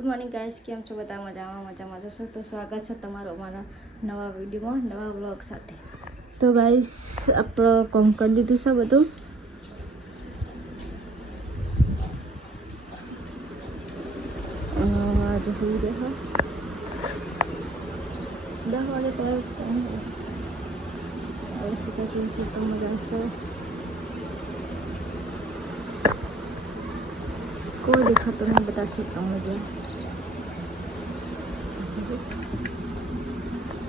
Good morning guys, કેમ છો બધા? મજામાં જશો તો સ્વાગત છે તમારો અમારા નવા વિડીયોમાં, નવા વ્લોગ સાથે. તો ગાઈસ, આપણે કોમ કરી દીધું છે બધું. આજે સુઈ રહ્યા 10 વાગે તો તો મજા છે. કોઈ દેખાતો નહીં, બધા સીતા મજા.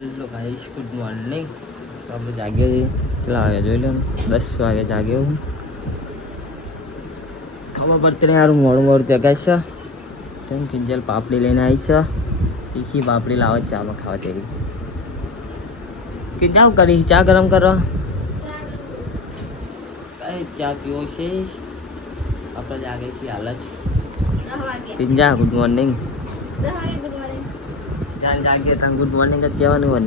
Hello guys, good morning. તો આપણે જાગે કેટલા વાગે જોઈ લો, 10 વાગે જાગે હું. ખબર પડતી નહીં સારું મોડું જગાય છે. કેમ કિંજલ પાપડી લઈને આવી છે, તીખી પાપડી લાવે છે આમાં ખાવા તેરી. કે જાવ કરી ચા ગરમ કરો, કઈ ચા પીવો છે? આપણે જાગે છીએ હાલ જ. કિંજા ગુડ મોર્નિંગ. જાન જાગે તને ગુડ મોર્નિંગ જ કહેવાનું હોય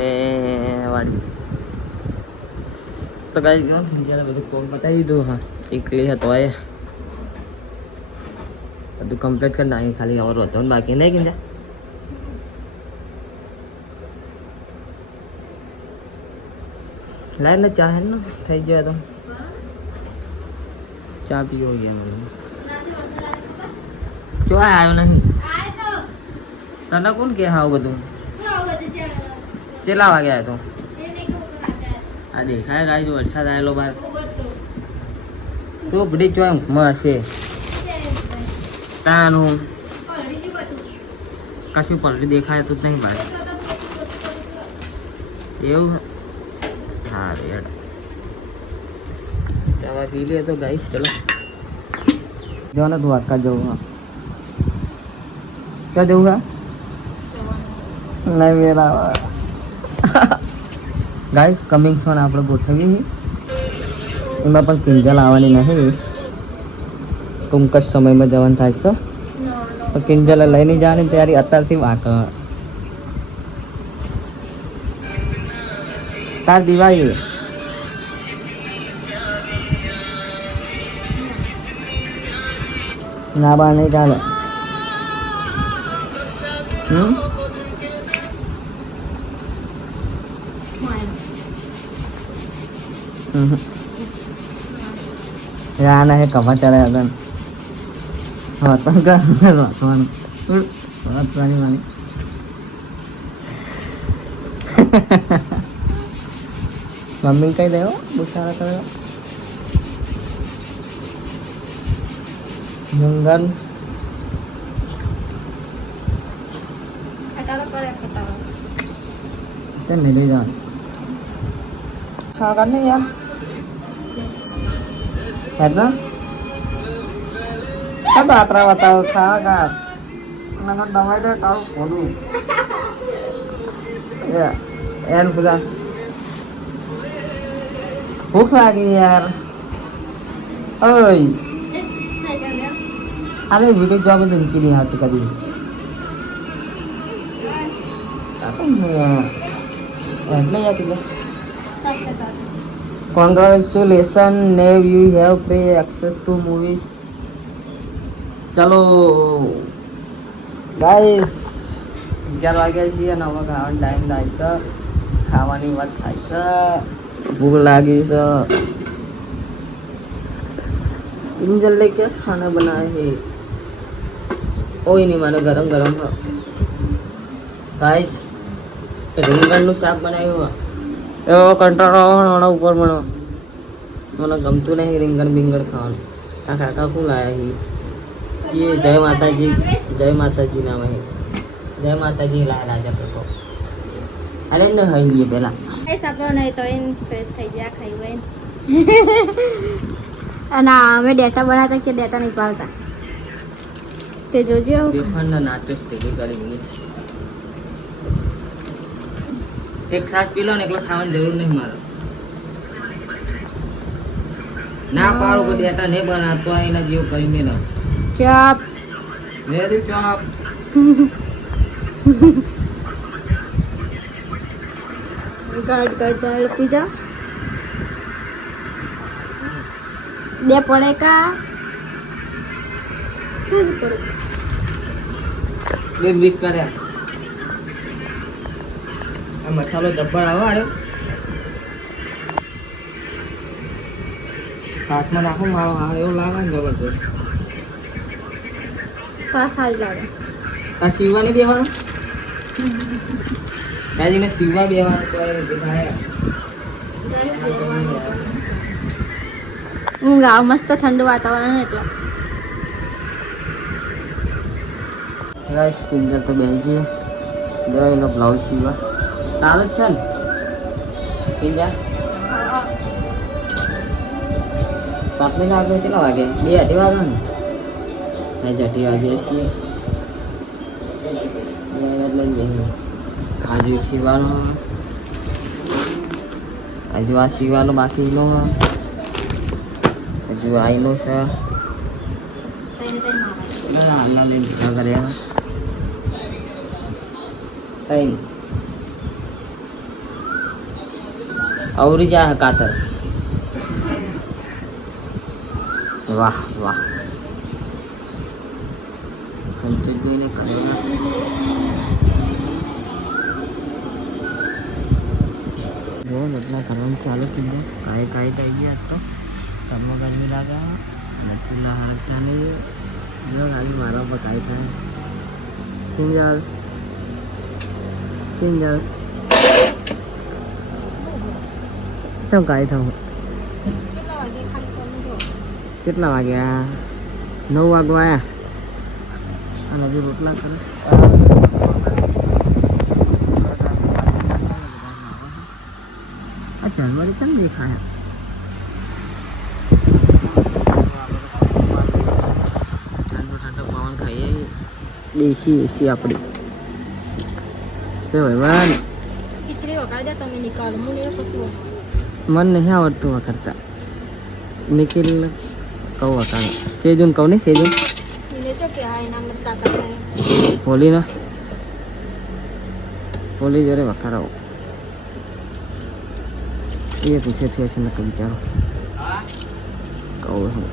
એ વાડી. તો ગાઈસ જ્યારે બધું કોમ પતાવી દીધું, હા એકલી હતો એ બધું કમ્પ્લીટ કરી નાખી. ખાલી અમારું હતો ને બાકી નહીં કિંજા. લાય ને ચા હે ને થઈ ગયો તો ચા પીવો ગયા મને. જો આવ્યો નહીં તને કોણ કે હાવ બધું? કેટલા વાગે આવ્યો તો? આ દેખાય ગાય જો વરસાદ આવેલો બહાર તો બધી ચોય હશે તાનું કશું પલટી દેખાય તો જ નહીં બહાર એવું. હા રેડ ચાવા પી લે તો ગાઈસ. ચલો જવાને દ્વારકા જવું. હા ક્યાં જવું? હા નહીં મેરા ગાઈસ કમિંગ સોન આપણે ગોઠવીએ. એમાં પણ કિંજલ આવવાની નહીં, ટૂંક જ સમયમાં જવાનું થાય છે. તો કિંજલ લઈને જવાની તૈયારી અત્યારથી વાક. તાર દિવાળી ના બહાર નહીં ચાલે. ના હે કભા ચડ્યા હતા હા તો રાખવાનું વાણી. મમ્મી કઈ દેવો બહુ સારા કર્યો. જંગલ નહીં લઈ જવાનું. હા કર નહીં યાર હેડના કબ આટરા બતાવો ખાવા કા મને દવાઈ દે તારું ખોડું એન બધા ભૂખ લાગી યાર. ઓય અરે વિડીયો જોવા બધું ઊંચી નહીં આવતી કદી. એટલે યાર Congratulations, now you have free access to movies. ચલો ગાઈસ 11 વાગ્યા છીએ અને હવે ખાવાનો ટાઈમ થાય છે. ખાવાની વાત થાય છે, ભૂખ લાગી છે. કિંજલ ને क्या खाना बनाए है? કોઈ નહીં માને ગરમ ગરમ ગાઈસ રીંગણનું શાક બનાવ્યું. એવો કંટાળો ઉપર મને ગમતું નહીં રીંગણ બિંગણ ખાવાનું. આ કાકા શું લાયા છે? એ જય માતાજી નામ હે. જય માતાજી લાયા રાજા પ્રકો. અરે ન હઈ પેલા આપણો નહીં તો એને ફ્રેશ થઈ જાય ખાઈ હોય. અને અમે ડેટા બનાવતા કે ડેટા નહીં પાડતા તે જોજો. નાટ્ય સ્ટેડી કરી એક સાથ પી લો ને એકલો ખાવાની જરૂર નહીં મારે. ના પાડો કે ડેટા નહીં બનાવતો એના જેવું કરીને ના ચાપ વેરી ચાપ. ગાડ ગાડ પીજા દે પડે કા શું કરું? બીક કરે આ મસાલો જબ્બર આવો આરે સાસમાં નાખો મારો હા એવું લાગે ને જબરદસ્ત સારી લાગે. આ સીવવાની બેવાનું દાદીને સીવવા બેવાનું તો એ થાય ઊંઘ આવે મસ્ત ઠંડુ વાતાવરણ એટલે. ગાઈસ કિંજલ તો બેન છે જો એનો બ્લાઉઝ સીવા સારો જ છે ને કિંજલ પાટલે આગળ કેટલા વાગે 2:30 વાગે ને હા 2:30 વાગે છીએ લઈને જઈએ આજુ સીવાનું આજુ આ સીવાનું બાકીનો હજુ આઈનો છે ના લઈને ભેગા કર્યા કઈ આવરી જા કાતર વાહ વાહ કંચુને કરેલા જો એટલા કરવાનું ચાલુ કીધું કાંઈ થઈ ગયા તો તમે ગરમી લાગે અને ચૂલા હારતા નહીં જો ખાલી મારા પર કાંઈ થાય કિંજલ તો કાંઈ થવું કેટલા વાગ્યા 9 વાગવા આવ્યા અને હજુ રોટલા કરે આ જાનવરી કેમ દેખાય ઠંડો ઠંડો પવન ખાઈએ દેશી એસી આપણી તો ભાઈ ખીચડી વગાડી દે તમે નિકાલ હું નહીં કશું મન નહીં આવડતું વખરતા નિખિલ કહું વખાણ સેજુન કહું નહીં સેજુન એને જો કે હા એના મત તાકાત નહીં પોલી જોડે વખારાવો એ પૂછે છે ને કઈ વિચારો કહું હું